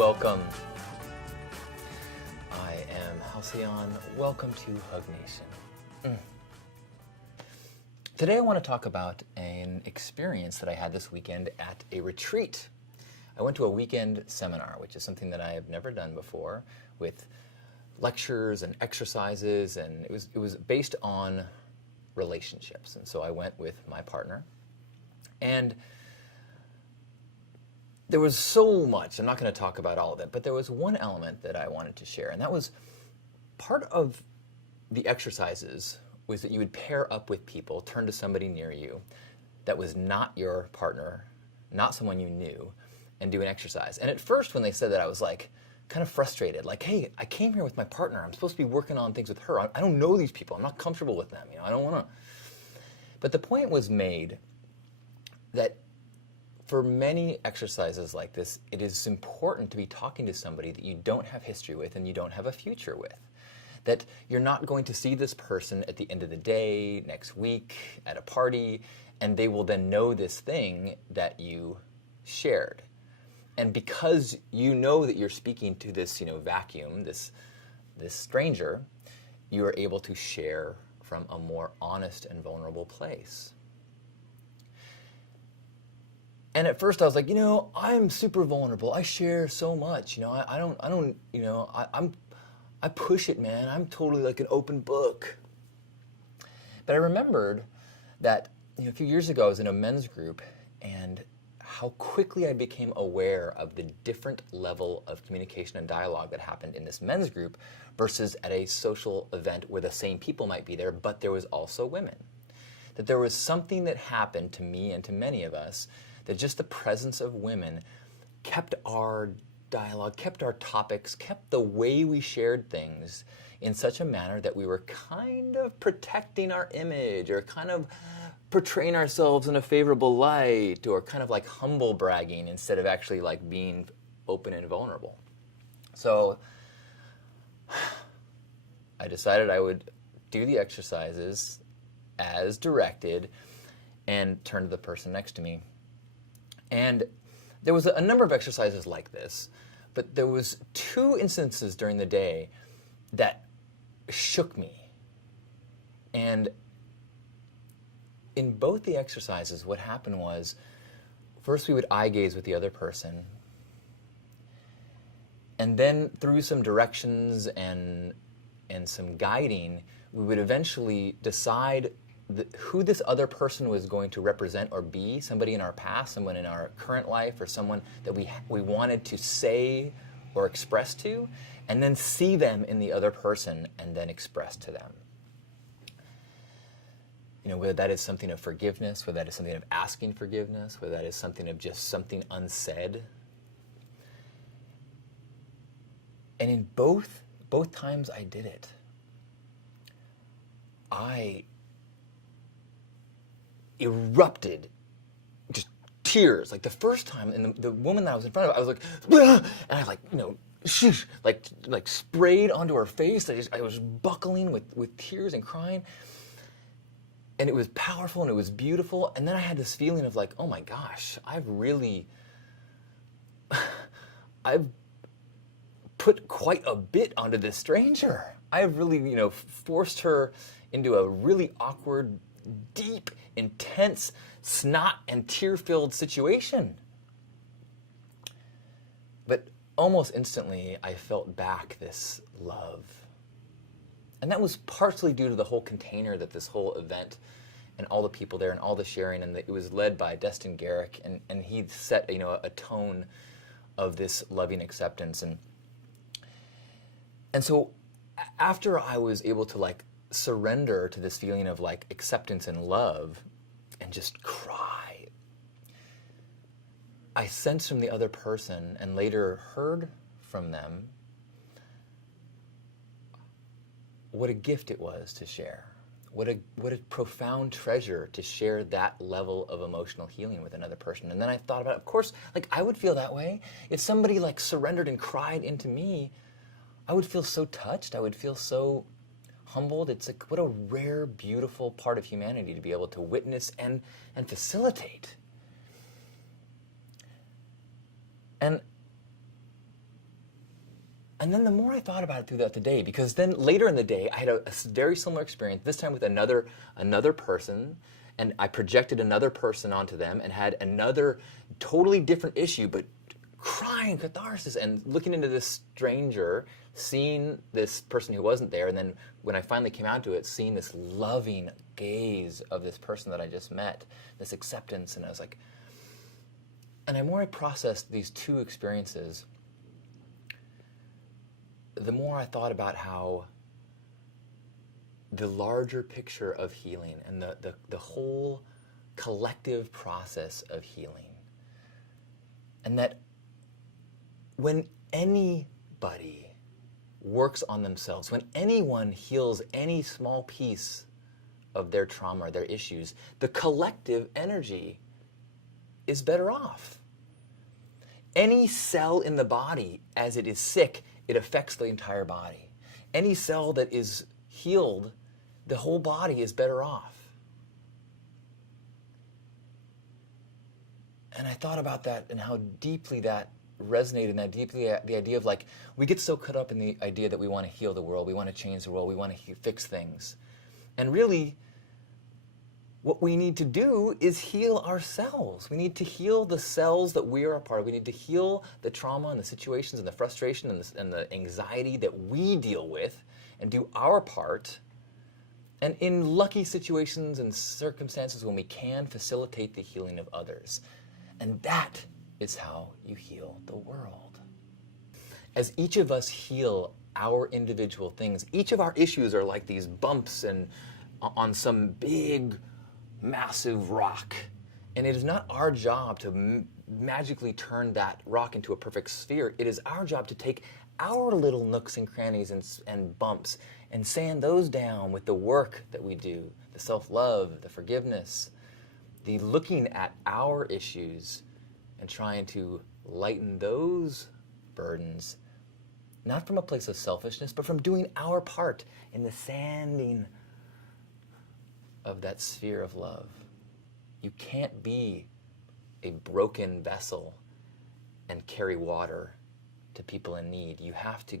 welcome. I am Halcyon. Welcome to Hug Nation. Today I want to talk about an experience that I had this weekend at a retreat. I went to a weekend seminar, which is something that I have never done before, with lectures and exercises, and it was based on relationships. And so I went with my partner, and there was so much. I'm not going to talk about all of it, but there was one element that I wanted to share, and that was part of the exercises was that you would pair up with people, turn to somebody near you that was not your partner, not someone you knew, and do an exercise. And at first when they said that, I was like kind of frustrated, like, hey, I came here with my partner. I'm supposed to be working on things with her. I don't know these people. I'm not comfortable with them. I don't want to. But the point was made that for many exercises like this, it is important to be talking to somebody that you don't have history with and you don't have a future with. That you're not going to see this person at the end of the day, next week, at a party, and they will then know this thing that you shared. And because you know that you're speaking to this, vacuum, this stranger, you are able to share from a more honest and vulnerable place. And at first I was like, I'm super vulnerable. I share so much. I push it, man. I'm totally like an open book. But I remembered that a few years ago I was in a men's group, and how quickly I became aware of the different level of communication and dialogue that happened in this men's group versus at a social event where the same people might be there, but there was also women. That there was something that happened to me and to many of us, that just the presence of women kept our dialogue, kept our topics, kept the way we shared things in such a manner that we were kind of protecting our image, or kind of portraying ourselves in a favorable light, or kind of like humble bragging instead of actually like being open and vulnerable. So I decided I would do the exercises as directed and turn to the person next to me. And there was a number of exercises like this, but there was two instances during the day that shook me. And in both the exercises, what happened was, first we would eye gaze with the other person, and then through some directions and some guiding, we would eventually decide who this other person was going to represent or be, somebody in our past, someone in our current life, or someone that we wanted to say or express to, and then see them in the other person and then express to them. Whether that is something of forgiveness, whether that is something of asking forgiveness, whether that is something of just something unsaid. And in both times I did it, I erupted, just tears. Like the first time, and the woman that I was in front of, I was like, "Ugh!" And I like sprayed onto her face. I was buckling with tears and crying. And it was powerful and it was beautiful. And then I had this feeling of like, oh my gosh, I've put quite a bit onto this stranger. I've really, forced her into a really awkward, deep, intense, snot and tear-filled situation. But almost instantly, I felt back this love. And that was partially due to the whole container that this whole event and all the people there and all the sharing, and it was led by Destin, Gerek, and he set a tone of this loving acceptance. And so after I was able to like surrender to this feeling of like acceptance and love and just cry, I sensed from the other person and later heard from them what a gift it was to share. What a profound treasure to share that level of emotional healing with another person. And then I thought about, of course, like I would feel that way. If somebody like surrendered and cried into me, I would feel so touched. I would feel so humbled. It's like, what a rare, beautiful part of humanity to be able to witness and facilitate. And And then the more I thought about it throughout the day, because then later in the day, I had a very similar experience, this time with another person, and I projected another person onto them and had another totally different issue, but crying catharsis and looking into this stranger, seeing this person who wasn't there, and then when I finally came out to it, seeing this loving gaze of this person that I just met, this acceptance, and I was like, and the more I processed these two experiences, the more I thought about how the larger picture of healing and the whole collective process of healing, and that when anybody works on themselves, when anyone heals any small piece of their trauma or their issues, the collective energy is better off. Any cell in the body, as it is sick, it affects the entire body. Any cell that is healed, the whole body is better off. And I thought about that and how deeply that resonated, and that deeply the idea of, like, we get so caught up in the idea that we want to heal the world, we want to change the world, we want to fix things. And really, what we need to do is heal ourselves. We need to heal the cells that we are a part of. We need to heal the trauma and the situations and the frustration and the anxiety that we deal with and do our part. And in lucky situations and circumstances when we can, facilitate the healing of others. And that is how you heal the world. As each of us heal our individual things, each of our issues are like these bumps and on some big, massive rock. And it is not our job to magically turn that rock into a perfect sphere. It is our job to take our little nooks and crannies and bumps and sand those down with the work that we do, the self-love, the forgiveness, the looking at our issues and trying to lighten those burdens, not from a place of selfishness, but from doing our part in the sanding of that sphere of love. You can't be a broken vessel and carry water to people in need. You have to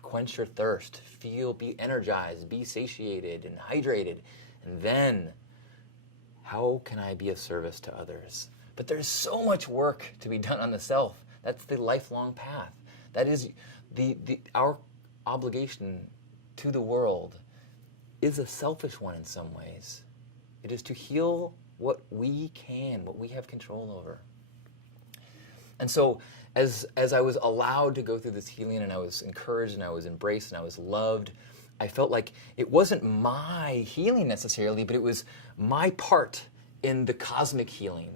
quench your thirst, be energized, be satiated and hydrated, and then how can I be of service to others? But there's so much work to be done on the self. That's the lifelong path. That is our obligation to the world is a selfish one in some ways. It is to heal what we can, what we have control over. And so as I was allowed to go through this healing, and I was encouraged and I was embraced and I was loved, I felt like it wasn't my healing necessarily, but it was my part in the cosmic healing.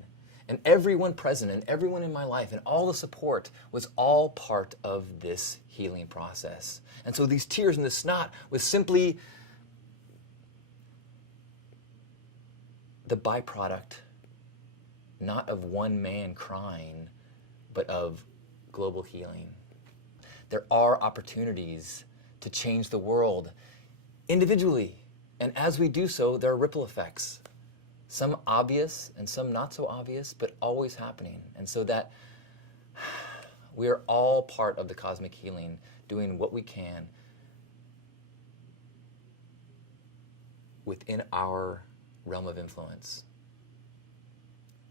And everyone present and everyone in my life and all the support was all part of this healing process. And so these tears and this snot was simply the byproduct, not of one man crying, but of global healing. There are opportunities to change the world individually. And as we do so, there are ripple effects. Some obvious and some not so obvious, but always happening. And so that we are all part of the cosmic healing, doing what we can within our realm of influence.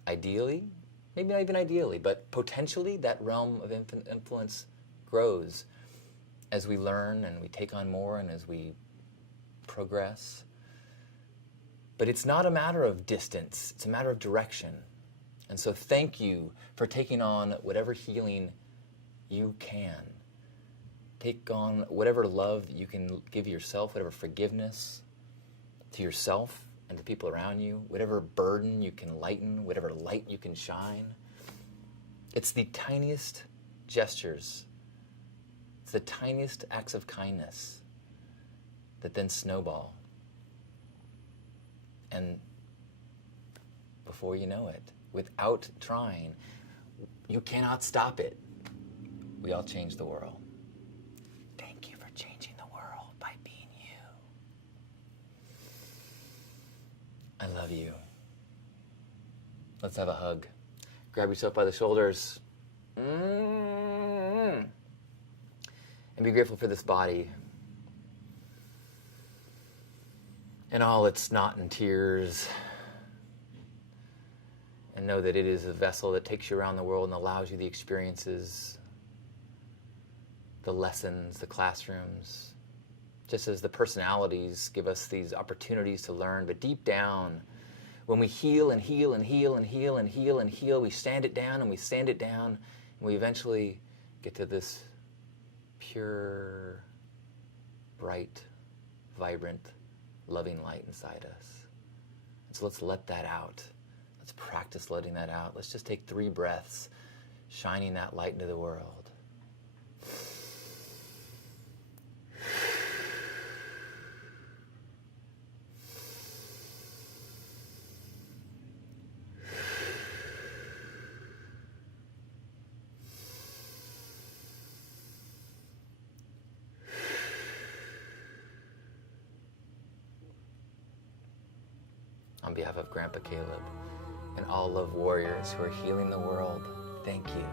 Ideally, maybe not even ideally, but potentially that realm of influence grows as we learn and we take on more and as we progress. But it's not a matter of distance, it's a matter of direction. And so thank you for taking on whatever healing you can. Take on whatever love you can give yourself, whatever forgiveness to yourself and the people around you, whatever burden you can lighten, whatever light you can shine. It's the tiniest gestures, it's the tiniest acts of kindness that then snowball. And before you know it, without trying, you cannot stop it. We all change the world. Thank you for changing the world by being you. I love you. Let's have a hug. Grab yourself by the shoulders. And be grateful for this body and all its snot and tears. And know that it is a vessel that takes you around the world and allows you the experiences, the lessons, the classrooms, just as the personalities give us these opportunities to learn. But deep down, when we heal and heal and heal and heal and heal and heal, we stand it down and we stand it down, and we eventually get to this pure, bright, vibrant, loving light inside us. And so let's let that out. Let's practice letting that out. Let's just take 3 breaths, shining that light into the world. On behalf of Grandpa Caleb and all love warriors who are healing the world, thank you.